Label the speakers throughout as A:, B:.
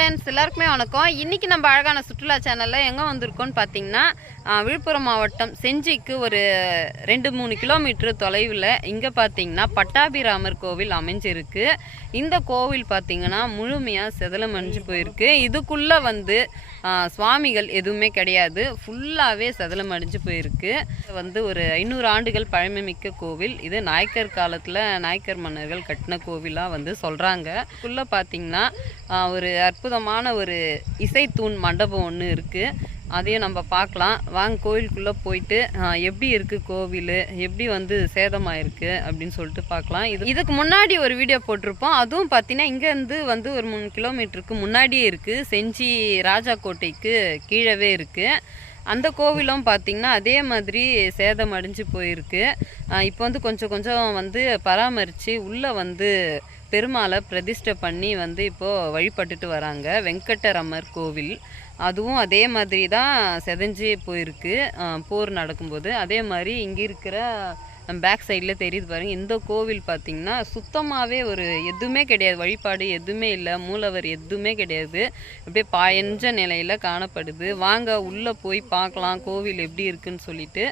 A: Friends எல்லாருக்குமே வணக்கம். இன்னைக்கு நம்ம அழகான சுற்றுலா சேனலில் எங்கே வந்திருக்கோன்னு பார்த்தீங்கன்னா விழுப்புரம் மாவட்டம் செஞ்சிக்கு ஒரு ரெண்டு மூணு கிலோமீட்டர் தொலைவில் இங்கே பார்த்தீங்கன்னா பட்டாபிராமர் கோவில் அமைஞ்சிருக்கு. இந்த கோவில் பார்த்தீங்கன்னா முழுமையாக செதலம் அணிஞ்சு போயிருக்கு. இதுக்குள்ளே வந்து சுவாமிகள் எதுவுமே கிடையாது. ஃபுல்லாகவே செதலம் அடிஞ்சு போயிருக்கு. வந்து ஒரு ஐநூறு ஆண்டுகள் பழமைமிக்க கோவில். இது நாயக்கர் காலத்தில் நாயக்கர் மன்னர்கள் கட்டின கோவிலாக வந்து சொல்கிறாங்க உள்ளே பார்த்தீங்கன்னா ஒரு அற்புதமான ஒரு இசைத்தூண் மண்டபம் ஒன்று இருக்குது அதையும் நம்ம பார்க்கலாம். வாங்க கோவிலுக்குள்ளே போயிட்டு எப்படி இருக்குது கோவில்? எப்படி வந்து சேதமாயிருக்கு? அப்படின்னு சொல்லிட்டு பார்க்கலாம். இது இதுக்கு முன்னாடி ஒரு வீடியோ போட்டிருப்போம். அதுவும் பார்த்தீங்கன்னா இங்கேருந்து வந்து ஒரு மூணு கிலோமீட்டருக்கு முன்னாடியே இருக்குது செஞ்சி ராஜா கோட்டைக்கு கீழவே இருக்குது அந்த கோவிலும் பார்த்திங்கன்னா அதே மாதிரி சேதம் அடைஞ்சு போயிருக்கு. இப்போ வந்து கொஞ்சம் கொஞ்சம் வந்து பராமரித்து உள்ளே வந்து பெருமாளை பிரதிஷ்டை பண்ணி வந்து இப்போது வழிபட்டுட்டு வராங்க. வெங்கடரமர் கோவில். அதுவும் அதே மாதிரி தான் செதஞ்சு போயிருக்கு. போர் நடக்கும்போது. அதே மாதிரி இங்கே இருக்கிற பேக் சைடில் தெரியுது பாருங்க. இந்த கோவில் பார்த்திங்கன்னா சுத்தமாகவே ஒரு எதுவுமே கிடையாது. வழிபாடு எதுவுமே இல்லை. மூலவர் எதுவுமே கிடையாது. அப்படியே பாயஞ்ச நிலையில் காணப்படுது. வாங்க உள்ளே போய் பார்க்கலாம். கோவில் எப்படி இருக்குன்னு சொல்லிட்டு.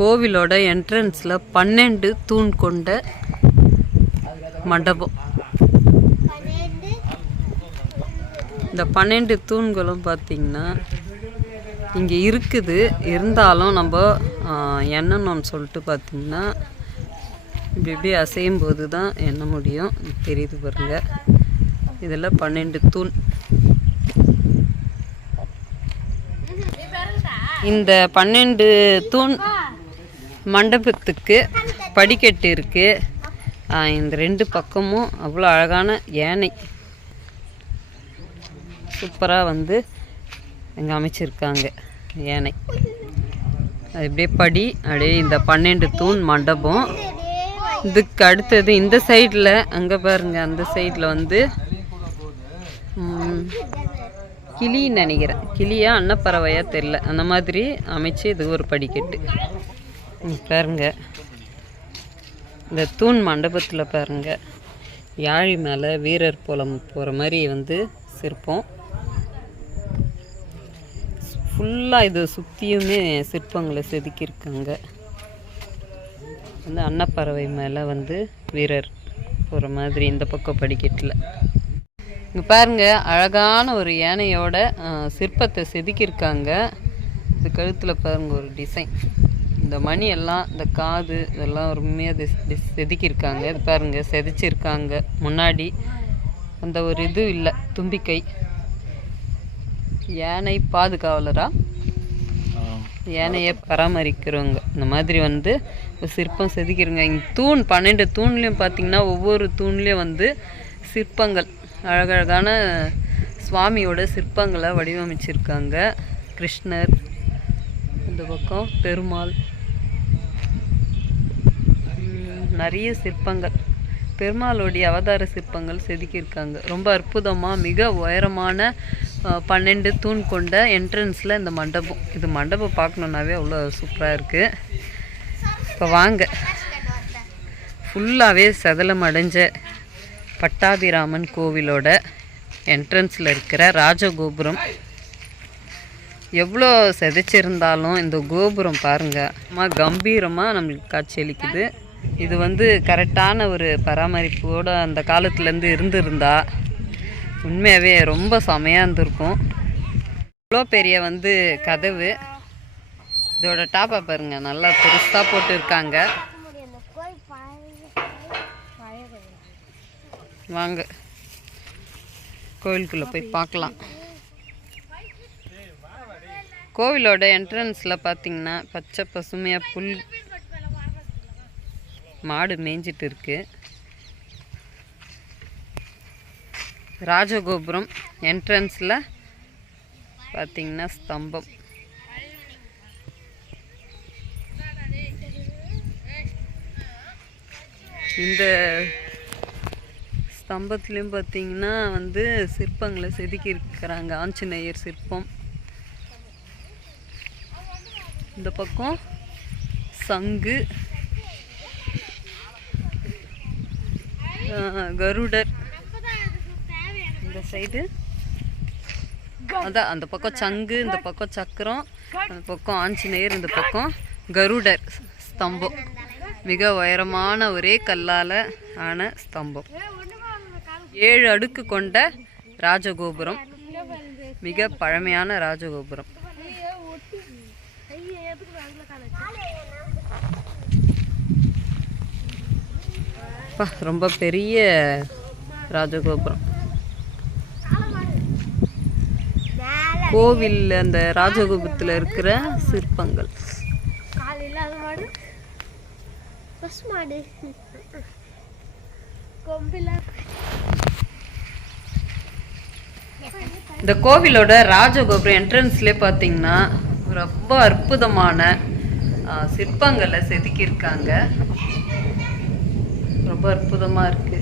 A: கோவிலோட என்ட்ரன்ஸில் பன்னெண்டு தூண் கொண்ட மண்டபம். இந்த பன்னெண்டு தூண்களும் பார்த்தீங்கன்னா இங்கே இருக்குது. இருந்தாலும் நம்ம என்னன்னு சொல்லிட்டு பார்த்தீங்கன்னா இப்படி இப்படி அசையும் போது தான் எண்ண முடியும். தெரியுது பாருங்க. இதில் பன்னெண்டு தூண். இந்த பன்னெண்டு தூண் மண்டபத்துக்கு படிக்கட்டு இருக்குது இந்த ரெண்டு பக்கமும் அவ்வளோ அழகான யானை. சூப்பராக வந்து இங்கே அமைச்சிருக்காங்க யானை. அப்படியே படி அப்படியே இந்த பன்னெண்டு தூண் மண்டபம். இதுக்கு அடுத்தது இந்த சைடில் அங்கே பாருங்கள் அந்த சைடில் வந்து கிளின்னு நினைக்கிறேன். கிளியா அன்னப்பறவையா தெரில அந்த மாதிரி அமைச்சு இது ஒரு படிக்கட்டு. பாருங்க. இந்த தூண் மண்டபத்தில் பாருங்க. யாழி மேலே வீரர் போலம் போகிற மாதிரி வந்து சிற்பம். ஃபுல்லாக இது சுற்றியுமே சிற்பங்களை செதுக்கியிருக்காங்க. வந்து அன்னப்பறவை மேலே வந்து வீரர் போகிற மாதிரி இந்த பக்கம் படிக்கட்டில். இங்கே பாருங்கள் அழகான ஒரு யானையோட சிற்பத்தை செதுக்கியிருக்காங்க. இது கழுத்தில் பாருங்கள் ஒரு டிசைன் இந்த மணி எல்லாம் இந்த காது இதெல்லாம் உண்மையாக செதுக்கியிருக்காங்க. இது பாருங்கள் செதுச்சிருக்காங்க. முன்னாடி அந்த ஒரு இது இல்லை தும்பிக்கை. யானை பாதுகாவலரா? யானையை பராமரிக்கிறவங்க. இந்த மாதிரி வந்து சிற்பம் செதுக்கிருங்க இங்கே தூண் பன்னெண்டு தூண்லேயும் பார்த்தீங்கன்னா ஒவ்வொரு தூண்லேயும் வந்து சிற்பங்கள். அழகழகான சுவாமியோட சிற்பங்களை வடிவமைச்சிருக்காங்க. கிருஷ்ணர் இந்த பக்கம் பெருமாள். நிறைய சிற்பங்கள். பெருமாளுடைய அவதார சிற்பங்கள் செதுக்கியிருக்காங்க. ரொம்ப அற்புதமாக மிக உயரமான பன்னெண்டு தூண் கொண்ட என்ட்ரன்ஸில் இந்த மண்டபம். இது மண்டபம் பார்க்கணுன்னாவே அவ்வளோ சூப்பராக இருக்குது இப்போ வாங்க. ஃபுல்லாகவே சதலம் அடைஞ்ச பட்டாபிராமன் கோவிலோட என்ட்ரன்ஸில் இருக்கிற ராஜகோபுரம். எவ்வளோ செதைச்சிருந்தாலும் இந்த கோபுரம் பாருங்கள் கம்பீரமாக நம்மளுக்கு காட்சியளிக்குது இது வந்து கரெக்டான ஒரு பராமரிப்போட அந்த காலத்துலேருந்து இருந்திருந்தா உண்மையாகவே ரொம்ப செமையாக இருந்திருக்கும். இவ்வளோ பெரிய வந்து கதவு. இதோட டாப்பை பாருங்க நல்லா பெருசாக போட்டுருக்காங்க. வாங்க. கோவிலுக்குள்ளே போய் பார்க்கலாம். கோவிலோட என்ட்ரன்ஸில் பார்த்தீங்கன்னா பச்சை பசுமையாக புல் மாடு மேய்ஞ்சிட்டு இருக்கு ராஜகோபுரம் என்ட்ரன்ஸில் பார்த்தீங்கன்னா ஸ்தம்பம். இந்த ஸ்தம்பத்துலேயும் பார்த்தீங்கன்னா வந்து சிற்பங்களை செதுக்கி இருக்கிறாங்க ஆஞ்சநேயர் சிற்பம். இந்த பக்கம் சங்கு கருடர். இந்த சைடு அதான் அந்த பக்கம் சங்கு இந்த பக்கம் சக்கரம் அந்த பக்கம் ஆஞ்சநேயர் இந்த பக்கம் கருடர் ஸ்தம்பம். மிக உயரமான ஒரே கல்லால் ஆன ஸ்தம்பம். ஏழு அடுக்கு கொண்ட ராஜகோபுரம். மிக பழமையான ராஜகோபுரம். அப்பா, ரொம்ப பெரிய ராஜகோபுரம். கோவில் அந்த ராஜகோபுரத்தில் இருக்கிற சிற்பங்கள். இந்த கோவிலோட ராஜகோபுரம் என்ட்ரன்ஸ்லேயே பார்த்தீங்கன்னா ரொம்ப அற்புதமான சிற்பங்களை செதுக்கியிருக்காங்க. ரொம்ப அற்புதமாக இருக்கு.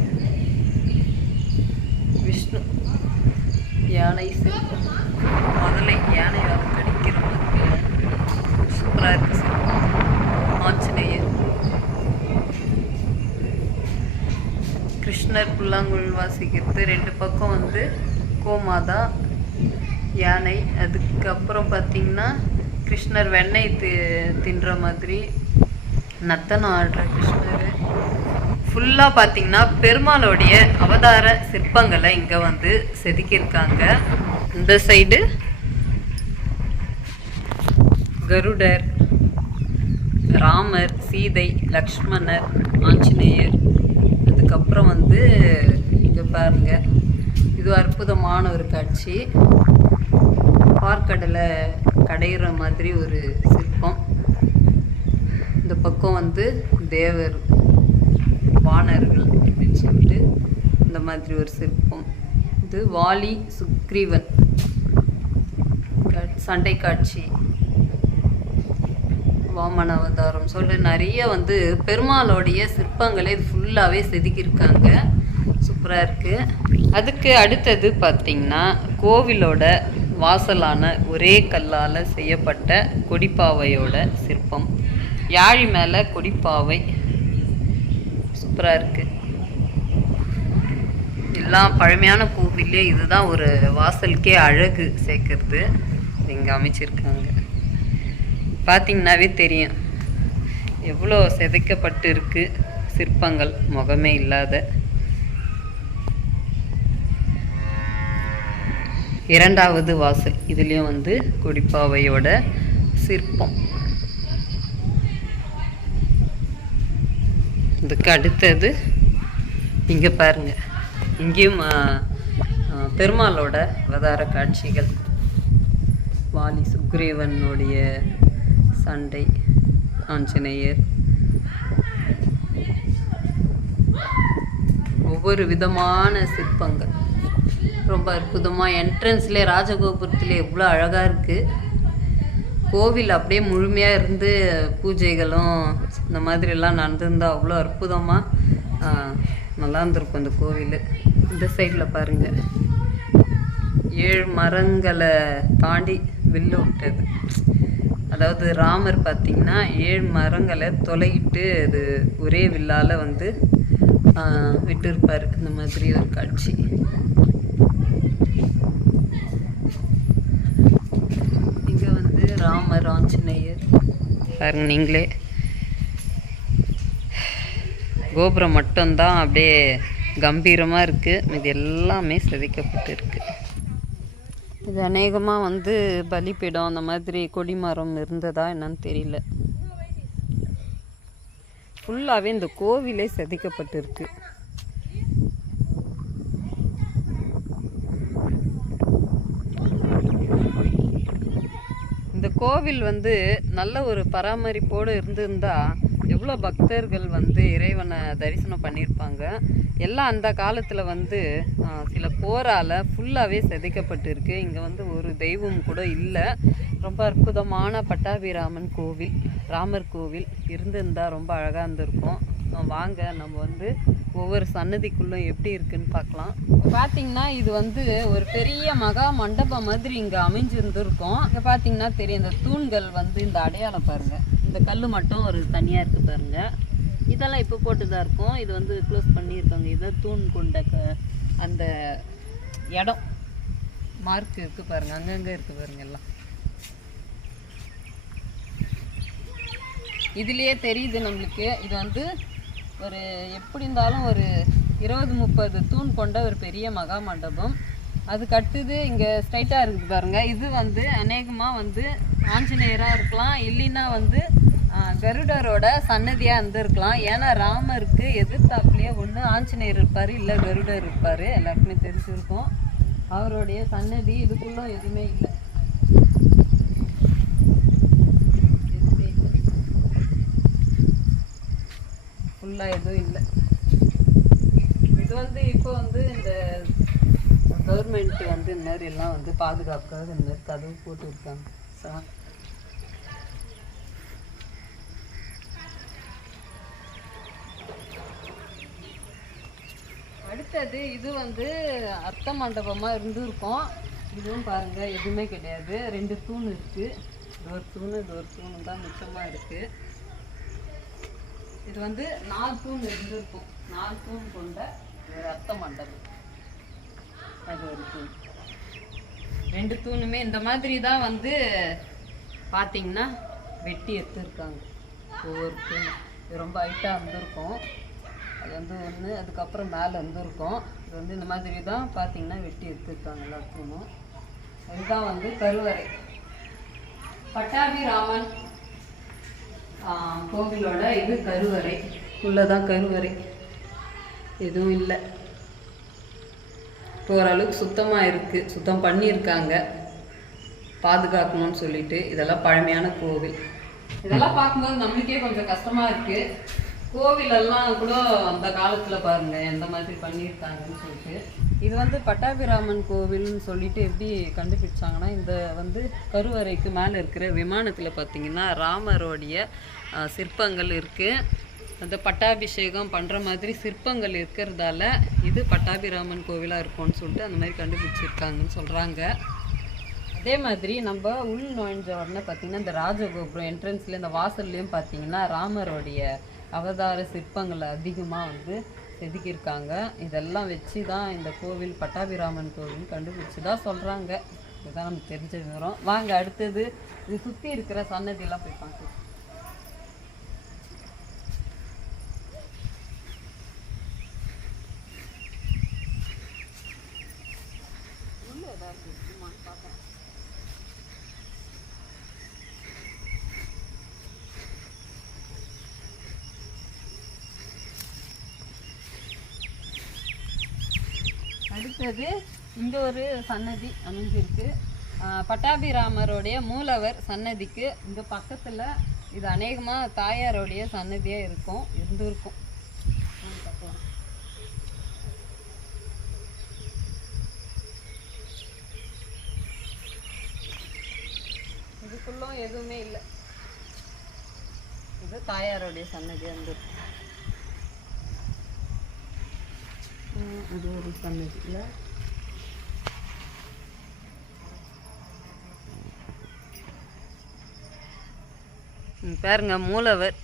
A: விஷ்ணு யானை சிற்பம். முதல்ல யானை வேலை கடிக்கிறவங்களுக்கு சூப்பராக இருக்கு சிற்பம் ஆஞ்சநேயர். கிருஷ்ணர் புல்லாங்குழல் வாசிக்கிறது ரெண்டு பக்கம் வந்து கோமாதா யானை. அதுக்கப்புறம் பார்த்தீங்கன்னா கிருஷ்ணர் வெண்ணெய் தி தின்ற மாதிரி நத்தனம் ஆடுற கிருஷ்ணர். ஃபுல்லாக பார்த்தீங்கன்னா பெருமாளுடைய அவதார சிற்பங்களை இங்கே வந்து செதுக்கியிருக்காங்க. இந்த சைடு கருடர் ராமர் சீதை லக்ஷ்மணர் ஆஞ்சநேயர் அதுக்கப்புறம் வந்து இங்கே பாருங்க. இது அற்புதமான ஒரு காட்சி. பார்க்கடலை கடையிற மாதிரி ஒரு சிற்பம். இந்த பக்கம் வந்து தேவர் வானர்கள் அப்படின்னு சொல்லிட்டு இந்த மாதிரி ஒரு சிற்பம். இது வாலி சுக்ரீவன். சண்டை காட்சி. வாமன அவதாரம். சொல்லிட்டு நிறைய வந்து பெருமாளோடைய சிற்பங்களே இது ஃபுல்லாகவே செதுக்கியிருக்காங்க. சூப்பராக இருக்குது அதுக்கு அடுத்தது பார்த்திங்கன்னா கோவிலோட வாசலான ஒரே கல்லால் செய்யப்பட்ட கொடிப்பாவையோட சிற்பம். யாழி மேலே கொடிப்பாவை சூப்பராக இருக்குது எல்லாம் பழமையான கோவிலே இதுதான் ஒரு வாசலுக்கே அழகு சேர்க்கறது. இங்கே அமைச்சிருக்காங்க. பார்த்திங்கனாவே தெரியும். எவ்வளோ செதைக்கப்பட்டு இருக்கு சிற்பங்கள் முகமே இல்லாத. இரண்டாவது வாசல் இதுலேயும் வந்து கொடிப்பாவையோட சிற்பம். இதுக்கு அடுத்தது இங்கே பாருங்கள் இங்கேயும் பெருமாளோட அவதார காட்சிகள். வாலி சுக்ரீவனுடைய சண்டை ஆஞ்சநேயர். ஒவ்வொரு விதமான சிற்பங்கள். ரொம்ப அற்புதமாக என்ட்ரன்ஸ்லேயே ராஜகோபுரத்தில் எவ்வளோ அழகாக இருக்குது கோவில் அப்படியே முழுமையாக இருந்து பூஜைகளும் இந்த மாதிரிலாம் நடந்திருந்தால் அவ்வளோ அற்புதமாக நல்லா இருந்திருக்கும் இந்த கோவில். இந்த சைடில் பாருங்கள் ஏழு மரங்களை தாண்டி வில்லு விட்டது. அதாவது ராமர் பார்த்தீங்கன்னா ஏழு மரங்களை தொலையிட்டு அது ஒரே வில்லால் வந்து விட்டுருப்பார். இந்த மாதிரி ஒரு காட்சி இங்கே வந்து ஆஞ்சநேயர் பாருங்க நீங்களே. கோபுரம் மட்டும்தான் அப்படியே கம்பீரமாக இருக்குது இது எல்லாமே செதுக்கப்பட்டு இருக்கு இது அநேகமாக வந்து பலிப்பீடம் அந்த மாதிரி கொடிமரம் இருந்ததா என்னன்னு தெரியல. ஃபுல்லாகவே இந்த கோவிலே செதுக்கப்பட்டு இருக்கு இந்த கோவில் வந்து நல்ல ஒரு பராமரிப்போடு இருந்திருந்தா எவ்வளோ பக்தர்கள் வந்து இறைவனை தரிசனம் பண்ணியிருப்பாங்க எல்லாம் அந்த காலத்தில் வந்து சில போரால் ஃபுல்லாகவே செதுக்கப்பட்டிருக்கு. இங்கே வந்து ஒரு தெய்வம் கூட இல்லை. ரொம்ப அற்புதமான பட்டாபிராமன் கோவில் ராமர் கோவில் இருந்திருந்தால் ரொம்ப அழகாக இருந்திருக்கும். வாங்க நம்ம வந்து ஒவ்வொரு சன்னதிக்குள்ளும் எப்படி இருக்குன்னு பார்க்கலாம். பார்த்தீங்கன்னா இது வந்து ஒரு பெரிய மகா மண்டபம் மாதிரி இங்கே அமைஞ்சிருந்துருக்கும். இங்கே பார்த்தீங்கன்னா தெரியும் இந்த தூண்கள் வந்து இந்த அடையாளம் பாருங்கள் இந்த கல் மட்டும் ஒரு தனியாக இருக்குது பாருங்கள் இதெல்லாம் இப்போ போட்டு தான் இருக்கும். இது வந்து க்ளோஸ் பண்ணியிருக்காங்க. இதை தூண் கொண்ட க அந்த இடம். மார்க் இருக்குது பாருங்கள் அங்கங்கே இருக்குது பாருங்கள் எல்லாம். இதுலேயே தெரியுது நம்மளுக்கு. இது வந்து ஒரு எப்படி இருந்தாலும் ஒரு இருபது முப்பது தூண் கொண்ட ஒரு பெரிய மகா மண்டபம். அதுக்கு அடுத்தது இங்கே ஸ்ட்ரைட்டாக இருக்குது பாருங்க. இது வந்து அநேகமாக வந்து ஆஞ்சநேயராக இருக்கலாம். இல்லைன்னா வந்து கருடரோட சன்னதியாக இருந்திருக்கலாம் ஏன்னா ராமருக்கு எதிர்த்தாப்புலேயே ஒன்று ஆஞ்சநேயர் இருப்பார் இல்லை கருடர் இருப்பார். எல்லாருக்குமே தெரிஞ்சிருக்கும். அவருடைய சன்னதி இதுக்குள்ளே எதுவுமே இல்லை எதுவுமே இல்லை ஃபுல்லாக எதுவும் இல்லை. இது வந்து இப்போ வந்து இந்த கவர்மெண்ட் வந்து இந்த மாதிரி எல்லாம் வந்து பாதுகாப்புக்காக இந்த மாதிரி கதவு போட்டு இருக்காங்க அடுத்தது இது வந்து அர்த்த மண்டபமாக இருந்திருக்கும். இதுவும் பாருங்க எதுவுமே கிடையாது. ரெண்டு தூண் இருக்கு. இது ஒரு தூண் இது ஒரு தூண் தான் மிச்சமாக இருக்கு. இது வந்து நாலு தூண் இருந்திருக்கும் நாலு தூண் கொண்ட ஒரு அர்த்த மண்டபம். அது ஒரு தூண். ரெண்டு தூணுமே இந்த மாதிரி தான் வந்து பார்த்தீங்கன்னா வெட்டி எடுத்துருக்காங்க. ஒவ்வொரு தூண். இது ரொம்ப ஹைட்டாக இருந்திருக்கும். அது வந்து ஒன்று அதுக்கப்புறம் மேலே இருந்திருக்கும். இது வந்து இந்த மாதிரி தான் பார்த்தீங்கன்னா வெட்டி எடுத்துருக்காங்க எல்லா தூணும். இதுதான் வந்து கருவறை. பட்டாபிராமன் ஆஹ், கோவிலோட இது கருவறை. உள்ளதான் கருவறை. எதுவும் இல்லை. இப்போ ஓரளவுக்கு சுத்தமாக இருக்குது சுத்தம் பண்ணியிருக்காங்க. பாதுகாக்கணும்னு சொல்லிட்டு இதெல்லாம் பழமையான கோவில். இதெல்லாம் பார்க்கும்போது நம்மளுக்கே கொஞ்சம் கஷ்டமாக இருக்குது கோவிலெல்லாம் கூட அந்த காலத்தில் பாருங்க எந்த மாதிரி பண்ணியிருக்காங்கன்னு சொல்லிட்டு. இது வந்து பட்டாபிராமன் கோவில்னு சொல்லிட்டு எப்படி கண்டுபிடிச்சாங்கன்னா இந்த வந்து கருவறைக்கு மேலே இருக்கிற விமானத்தில் பார்த்தீங்கன்னா ராமரோடைய சிற்பங்கள் இருக்குது அந்த பட்டாபிஷேகம் பண்ணுற மாதிரி சிற்பங்கள் இருக்கிறதால இது பட்டாபிராமன் கோவிலாக இருக்கும்னு சொல்லிட்டு அந்த மாதிரி கண்டுபிடிச்சிருக்காங்கன்னு சொல்கிறாங்க அதே மாதிரி நம்ம உள் நுழைஞ்ச உடனே பார்த்தீங்கன்னா இந்த ராஜகோபுரம் என்ட்ரன்ஸ்லேயும் இந்த வாசல்லையும் பார்த்தீங்கன்னா ராமருடைய அவதார சிற்பங்களை அதிகமாக வந்து செதுக்கியிருக்காங்க. இதெல்லாம் வச்சு தான் இந்த கோவில் பட்டாபிராமன் கோவில் கண்டுபிடிச்சு தான் சொல்கிறாங்க இதுதான் நமக்கு தெரிஞ்ச விவரம். வாங்க அடுத்தது. இது சுற்றி இருக்கிற சன்னதியெல்லாம் போய் பார்க்கலாம் உள்ள ஏதாவது இருக்குமான்னு பார்க்கலாம் அடுத்தது இங்கே ஒரு சன்னதி அமைஞ்சிருக்கு. பட்டாபிராமருடைய மூலவர் சன்னதிக்கு இங்கே பக்கத்தில் இது அநேகமாக தாயாருடைய சன்னதியாக இருக்கும் இருந்திருக்கும். இதுக்குள்ளும் எதுவுமே இல்லை. இது தாயாருடைய சன்னதி இருந்திருக்கும். இது ஒரு இல்லை பாருங்க மூலவர்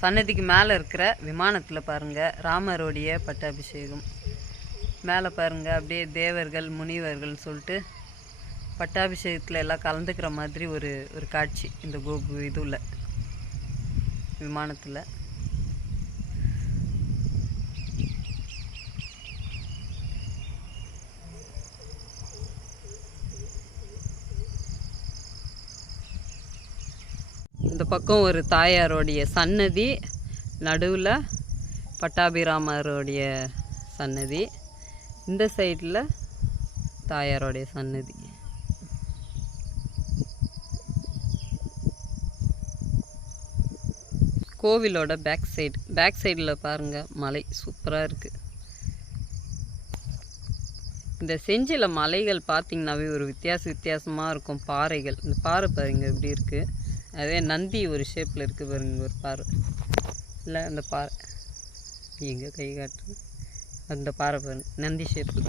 A: சன்னதிக்கு மேலே இருக்கிற விமானத்தில் பாருங்கள் ராமருடைய பட்டாபிஷேகம். மேலே பாருங்கள் அப்படியே தேவர்கள் முனிவர்கள் சொல்லிட்டு பட்டாபிஷேகத்தில் எல்லாம் கலந்துக்கிற மாதிரி ஒரு ஒரு காட்சி இந்த கோபு இதுவில் விமானத்தில் இந்த பக்கம் ஒரு தாயாரோடைய சன்னதி நடுவில் பட்டாபிராமருடைய சன்னதி இந்த சைடில் தாயாரோடைய சன்னதி. கோவிலோட பேக் சைடு பேக் சைடில் பாருங்கள் மலை சூப்பராக இருக்குது இந்த செஞ்சியில் மலைகள் பார்த்தீங்கன்னாவே ஒரு வித்தியாச வித்தியாசமாக இருக்கும் பாறைகள். இந்த பாறை பாருங்க எப்படி இருக்குது அதே நந்தி ஒரு ஷேப்பில் இருக்குது பாருங்க ஒரு பாறை. இல்லை அந்த பாறை. எங்கே கை காட்டு அந்த பாறை பாருங்க நந்தி ஷேப்பில்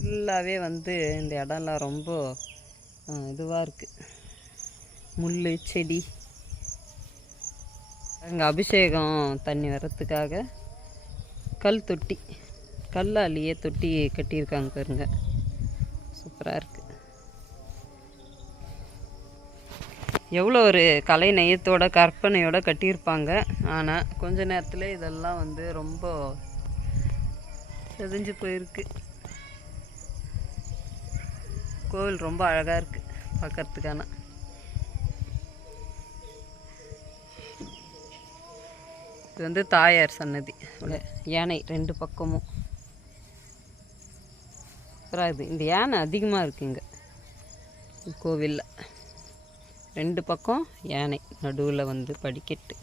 A: ஃபுல்லாகவே வந்து இந்த இடம்லாம் ரொம்ப இதுவாக இருக்குது முள் செடி. அங்கே அபிஷேகம் தண்ணி வர்றதுக்காக கல் தொட்டி. கல்லாலேயே தொட்டி கட்டியிருக்காங்க பாருங்க. சூப்பராக இருக்குது எவ்வளோ ஒரு கலை நயத்தோட கற்பனையோட கட்டியிருப்பாங்க. ஆனால் கொஞ்ச நேரத்தில் இதெல்லாம் வந்து ரொம்ப செதிஞ்சு போயிருக்கு. கோவில் ரொம்ப அழகாக இருக்குது பார்க்கறதுக்கான இது வந்து தாயார் சன்னதி. யானை ரெண்டு பக்கமும். அப்புறம் இது இந்த யானை அதிகமாக இருக்குங்க கோவிலில். ரெண்டு பக்கம் யானை நடுவில் வந்து படிக்கட்டு.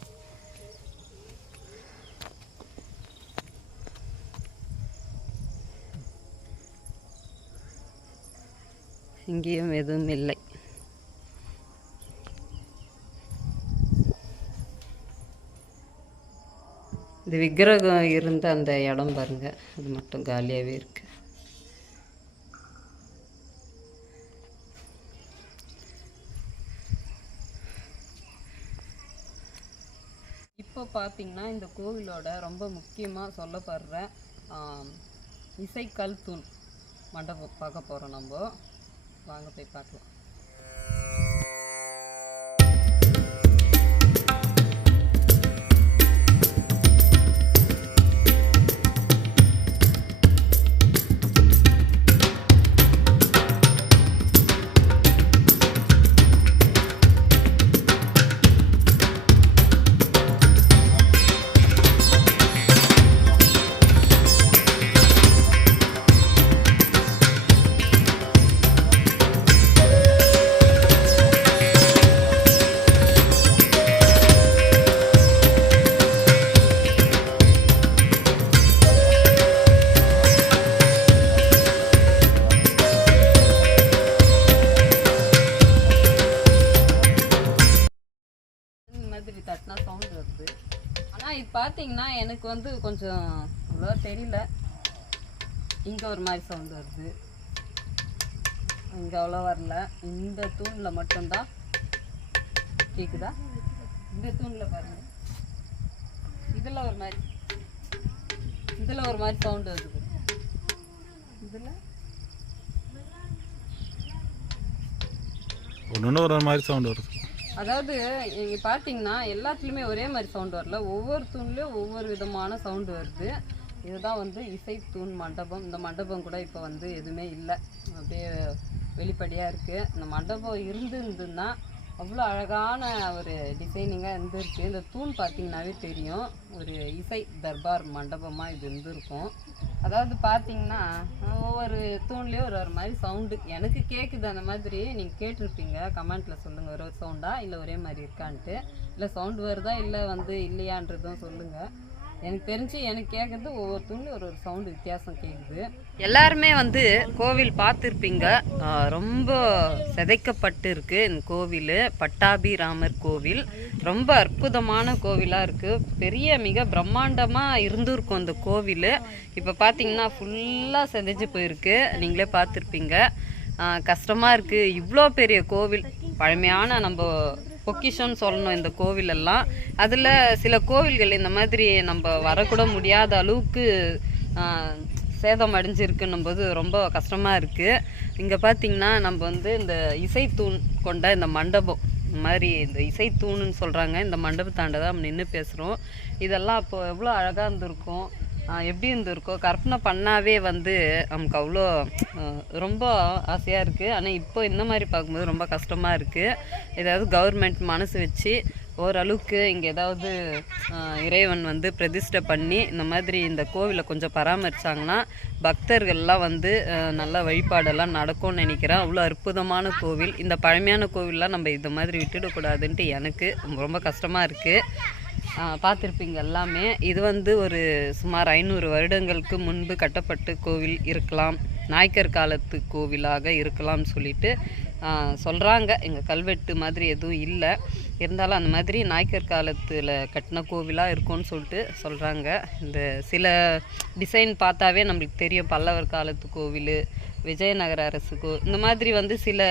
A: இங்கேயும் எதுவும் இல்லை. இந்த விக்கிரகம் இருந்த அந்த இடம் பாருங்கள் அது மட்டும் காலியாகவே இருக்குது இப்போ பார்த்தீங்கன்னா இந்த கோவிலோட ரொம்ப முக்கியமாக சொல்லப்படுற இசைக்கல் தூண் மண்டபம் பார்க்க போகிறோம் நம்ம. வாங்க போய் பார்க்கலாம். வந்து கொஞ்சம் அவ்வளோ தெரியல. இங்கே ஒரு மாதிரி சவுண்ட் வருது. இங்கே அவ்வளோ வரல. இந்த தூணில் மட்டும்தான் கேட்குதா இந்த தூணில் பாருங்கள் இதில் ஒரு மாதிரி இதில் ஒரு மாதிரி சவுண்டு வருது. இதில்?
B: ஒன்று ஒரு மாதிரி சவுண்ட் வருது.
A: அதாவது இங்கே பார்த்தீங்கன்னா எல்லாத்துலேயுமே ஒரே மாதிரி சவுண்டு வரல. ஒவ்வொரு தூண்லேயும் ஒவ்வொரு விதமான சவுண்டு வருது. இதுதான் வந்து இசை தூண் மண்டபம். இந்த மண்டபம் கூட இப்போ வந்து எதுவுமே இல்லை. அப்படியே வெளிப்படையாக இருக்குது இந்த மண்டபம் இருந்துருந்துன்னா அவ்வளோ அழகான ஒரு டிசைனிங்காக இருந்திருக்கு. இந்த தூண் பார்த்திங்கனாவே தெரியும். ஒரு இசை தர்பார் மண்டபமாக இது இருந்திருக்கும். அதாவது பார்த்தீங்கன்னா ஒவ்வொரு தூண்லேயும் ஒரு ஒரு மாதிரி சவுண்டு எனக்கு கேட்குது அந்த மாதிரி. நீங்கள் கேட்டிருப்பீங்க. கமெண்ட்டில் சொல்லுங்கள் ஒரு ஒரு சவுண்டா இல்லை ஒரே மாதிரி இருக்கான்ட்டு. இல்லை சவுண்டு வருதா? இல்லை வந்து இல்லையான்றதும் சொல்லுங்கள் எனக்கு தெரிஞ்சு எனக்கு கேட்குறது ஒவ்வொருத்தவங்களும் ஒரு ஒரு சவுண்டு வித்தியாசம் கேட்குது எல்லாருமே வந்து கோவில் பார்த்துருப்பீங்க. ரொம்ப சிதைக்கப்பட்டு இருக்கு இந்த கோவில். பட்டாபிராமர் கோவில். ரொம்ப அற்புதமான கோவிலாக இருக்குது பெரிய மிக பிரம்மாண்டமாக இருந்திருக்கும் அந்த கோவில். இப்போ பார்த்தீங்கன்னா ஃபுல்லாக சிதைஞ்சு போயிருக்கு. நீங்களே பார்த்துருப்பீங்க. கஷ்டமாக இருக்குது இவ்வளோ பெரிய கோவில். பழமையான நம்ம பொக்கிஷம்னு சொல்லணும் இந்த கோவிலெல்லாம். அதில் சில கோவில்கள் இந்த மாதிரி நம்ம வரக்கூட முடியாத அளவுக்கு சேதம் அடைஞ்சிருக்குன்னும் போது ரொம்ப கஷ்டமாக இருக்குது இங்கே பார்த்தீங்கன்னா நம்ம வந்து இந்த இசைத்தூண் கொண்ட இந்த மண்டபம் இந்த மாதிரி இந்த இசைத்தூணுன்னு சொல்கிறாங்க இந்த மண்டபத்தாண்ட தான் நம்ம நின்று பேசுகிறோம் இதெல்லாம் அப்போது எவ்வளோ அழகாக இருந்திருக்கும். எப்படி இருந்திருக்கோ? கற்பனை பண்ணாவே வந்து நமக்கு அவ்வளோ ரொம்ப ஆசையாக இருக்குது ஆனால் இப்போ இந்த மாதிரி பார்க்கும்போது ரொம்ப கஷ்டமாக இருக்குது ஏதாவது கவர்மெண்ட் மனசு வச்சு ஓரளவுக்கு இங்கே ஏதாவது இறைவன் வந்து பிரதிஷ்டை பண்ணி இந்த மாதிரி இந்த கோவிலை கொஞ்சம் பராமரிச்சாங்கன்னா பக்தர்கள்லாம் வந்து நல்ல வழிபாடெல்லாம் நடக்கும்னு நினைக்கிறேன். அவ்வளோ அற்புதமான கோவில். இந்த பழமையான கோவில்லாம் நம்ம இந்த மாதிரி விட்டுடக்கூடாதுன்ட்டு எனக்கு ரொம்ப கஷ்டமாக இருக்குது பார்த்துருப்பீங்க எல்லாமே. இது வந்து ஒரு சுமார் ஐநூறு வருடங்களுக்கு முன்பு கட்டப்பட்ட கோவில் இருக்கலாம். நாயக்கர் காலத்து கோவிலாக இருக்கலாம்னு சொல்லிட்டு சொல்கிறாங்க எங்கள் கல்வெட்டு மாதிரி எதுவும் இல்லை. இருந்தாலும் அந்த மாதிரி நாயக்கர் காலத்தில் கட்டின கோவிலாக இருக்கும்னு சொல்லிட்டு சொல்கிறாங்க இந்த சில டிசைன் பார்த்தாவே நம்மளுக்கு தெரியும். பல்லவர் காலத்து கோவில் விஜயநகர அரசு கோ இந்த மாதிரி வந்து சில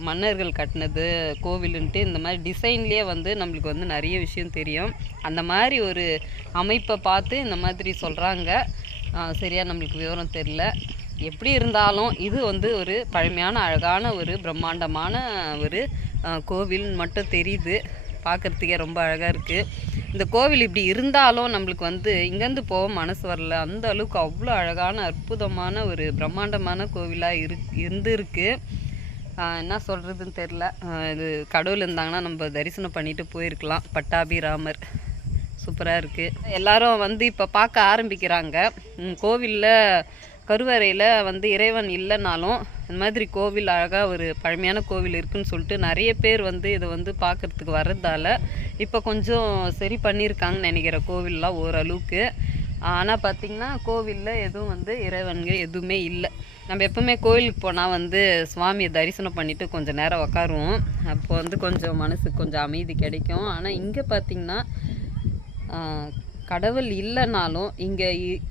A: மன்னர்கள் கட்டினது கோவிலுன்ட்டு இந்த மாதிரி டிசைன்லேயே வந்து நம்மளுக்கு வந்து நிறைய விஷயம் தெரியும். அந்த மாதிரி ஒரு அமைப்பை பார்த்து இந்த மாதிரி சொல்கிறாங்க சரியாக நம்மளுக்கு விவரம் தெரில எப்படி இருந்தாலும் இது வந்து ஒரு பழமையான அழகான ஒரு பிரம்மாண்டமான ஒரு ஆஹ், கோவில்னு மட்டும் தெரியுது. பார்க்குறதுக்கே ரொம்ப அழகாக இருக்குது இந்த கோவில் இப்படி இருந்தாலும் நம்மளுக்கு வந்து இங்கேருந்து போக மனசு வரல. அந்த அளவுக்கு அவ்வளோ அழகான அற்புதமான ஒரு பிரம்மாண்டமான கோவிலாக இரு இருந்திருக்கு. என்ன சொல்கிறதுன்னு தெரில இது கடவுள் இருந்தாங்கன்னா நம்ம தரிசனம் பண்ணிட்டு போயிருக்கலாம். பட்டாபிராமர். சூப்பராக இருக்குது எல்லாரும் வந்து இப்போ பார்க்க ஆரம்பிக்கிறாங்க. கோவிலில் கருவறையில் வந்து இறைவன் இல்லைனாலும் இந்த மாதிரி கோவில் அழகாக ஒரு பழமையான கோவில் இருக்குன்னு சொல்லிட்டு நிறைய பேர் வந்து இதை வந்து பார்க்கறதுக்கு வர்றதால இப்போ கொஞ்சம் சரி பண்ணியிருக்காங்கன்னு நினைக்கிற கோவில்லாம் ஓரளவுக்கு. ஆனால் பார்த்திங்கன்னா கோவிலில் எதுவும் வந்து இறைவன்கள் எதுவுமே இல்லை. நம்ம எப்பவுமே கோயிலுக்கு போனால் வந்து சுவாமியை தரிசனம் பண்ணிவிட்டு கொஞ்சம் நேரம் உக்காருவோம். அப்போ வந்து கொஞ்சம் மனசுக்கு கொஞ்சம் அமைதி கிடைக்கும். ஆனால் இங்கே பார்த்திங்கன்னா கடவுள் இல்லைனாலும் இங்கே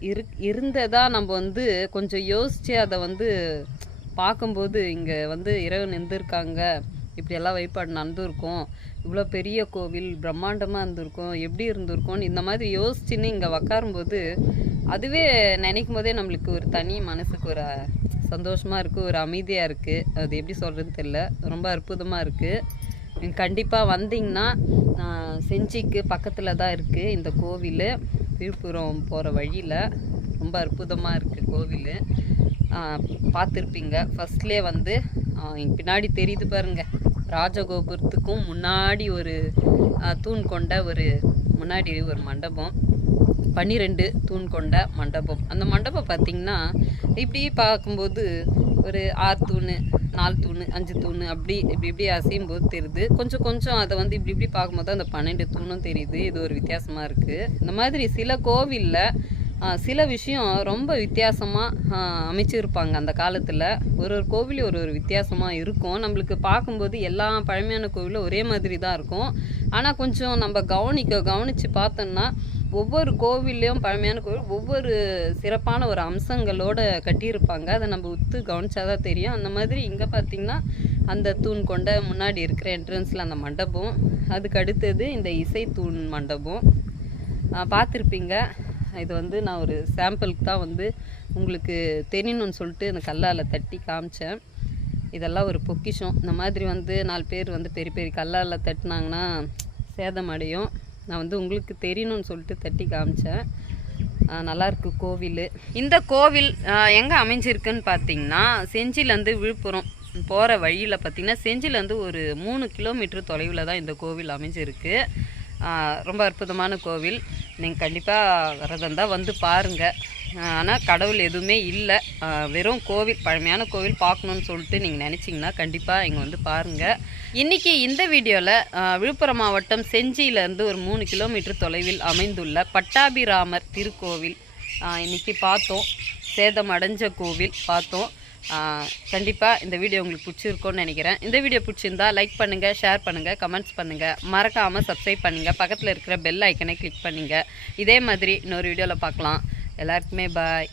A: இரு இருந்ததா நம்ம வந்து கொஞ்சம் யோசித்து அதை வந்து பார்க்கும்போது இங்கே வந்து இறைவன் இருந்திருக்காங்க இப்படியெல்லாம் வழிபாடு நடந்திருக்கும். இவ்வளோ பெரிய கோவில் பிரம்மாண்டமாக இருந்திருக்கும். எப்படி இருந்திருக்கும்னு இந்த மாதிரி யோசிச்சுன்னு இங்கே உக்காரும்போது அதுவே நினைக்கும் போதே நம்மளுக்கு ஒரு தனி மனசுக்கு ஒரு சந்தோஷமாக இருக்குது ஒரு அமைதியாக இருக்குது அது எப்படி சொல்கிறதுன்னு தெரில ரொம்ப அற்புதமாக இருக்குது கண்டிப்பாக வந்தீங்கன்னா செஞ்சிக்கு பக்கத்தில் தான் இருக்குது இந்த கோவில். விழுப்புரம் போகிற வழியில் ரொம்ப அற்புதமாக இருக்குது கோவில். பார்த்துருப்பீங்க ஃபஸ்ட்லே வந்து பின்னாடி தெரியுது பாருங்க. ராஜகோபுரத்துக்கும் முன்னாடி ஒரு தூண் கொண்ட ஒரு முன்னாடி ஒரு மண்டபம். பன்னிரெண்டு தூண் கொண்ட மண்டபம். அந்த மண்டபம் பார்த்திங்கன்னா இப்படி பார்க்கும்போது ஒரு ஆறு தூண் நாலு தூண் அஞ்சு தூண் அப்படி இப்படி இப்படி அசையும் போது தெரியுது. கொஞ்சம் கொஞ்சம் அதை வந்து இப்படி இப்படி பார்க்கும்போது அந்த பன்னெண்டு தூணும் தெரியுது. இது ஒரு வித்தியாசமாக இருக்குது இந்த மாதிரி சில கோவிலில் சில விஷயம் ரொம்ப வித்தியாசமாக அமைச்சிருப்பாங்க அந்த காலத்தில். ஒரு ஒரு கோவிலும் ஒரு ஒரு வித்தியாசமாக இருக்கும். நம்மளுக்கு பார்க்கும்போது எல்லா பழமையான கோவிலும் ஒரே மாதிரி தான் இருக்கும். ஆனால் கொஞ்சம் நம்ம கவனிக்க கவனித்து பார்த்தோன்னா ஒவ்வொரு கோவில்லையும் பழமையான கோவில் ஒவ்வொரு சிறப்பான ஒரு அம்சங்களோட கட்டியிருப்பாங்க. அதை நம்ம உத்து கவனிச்சாதான் தெரியும். அந்த மாதிரி இங்கே பார்த்தீங்கன்னா அந்த தூண் கொண்ட முன்னாடி இருக்கிற என்ட்ரன்ஸில் அந்த மண்டபம் அதுக்கு அடுத்தது இந்த இசை தூண் மண்டபம். பார்த்துருப்பீங்க இது வந்து நான் ஒரு சாம்பிளுக்கு தான் வந்து உங்களுக்கு தெரியணும்னு சொல்லிட்டு அந்த கல்லால் தட்டி காமிச்சேன். இதெல்லாம் ஒரு பொக்கிஷம். இந்த மாதிரி வந்து நாலு பேர் வந்து பெரிய பெரிய கல்லால் தட்டினாங்கன்னா சேதம் அடையும். நான் வந்து உங்களுக்கு தெரியணும்னு சொல்லிட்டு தட்டி காமிச்சேன். நல்லாயிருக்கு கோவில். இந்த கோவில் எங்கே அமைஞ்சிருக்குன்னு பார்த்தீங்கன்னா செஞ்சிலேருந்து விழுப்புரம் போகிற வழியில் பார்த்தீங்கன்னா செஞ்சிலேருந்து ஒரு மூணு கிலோமீட்டர் தொலைவில் தான் இந்த கோவில் அமைஞ்சிருக்கு. ரொம்ப அற்புதமான கோவில். நீங்கள் கண்டிப்பாக வரதா வந்து பாருங்கள் ஆனால் கடவுள் எதுவுமே இல்லை. வெறும் கோவில் பழமையான கோவில் பார்க்கணுன்னு சொல்லிட்டு நீங்கள் நினச்சிங்கன்னா கண்டிப்பாக இங்கே வந்து பாருங்கள் இன்றைக்கி இந்த வீடியோவில் விழுப்புரம் மாவட்டம் செஞ்சியிலேருந்து ஒரு மூணு கிலோமீட்டர் தொலைவில் அமைந்துள்ள பட்டாபிராமர் திருக்கோவில் இன்றைக்கி பார்த்தோம். சேதம் அடைஞ்ச கோவில் பார்த்தோம். கண்டிப்பாக இந்த வீடியோ உங்களுக்கு பிடிச்சிருக்கோன்னு நினைக்கிறேன். இந்த வீடியோ பிடிச்சிருந்தா லைக் பண்ணுங்கள் ஷேர் பண்ணுங்கள் கமெண்ட்ஸ் பண்ணுங்கள் மறக்காமல் சப்ஸ்கிரைப் பண்ணுங்கள் பக்கத்தில் இருக்கிற பெல் ஐக்கனை கிளிக் பண்ணுங்கள் இதே மாதிரி இன்னொரு வீடியோவில் பார்க்கலாம். எல்லாருக்குமே பாய்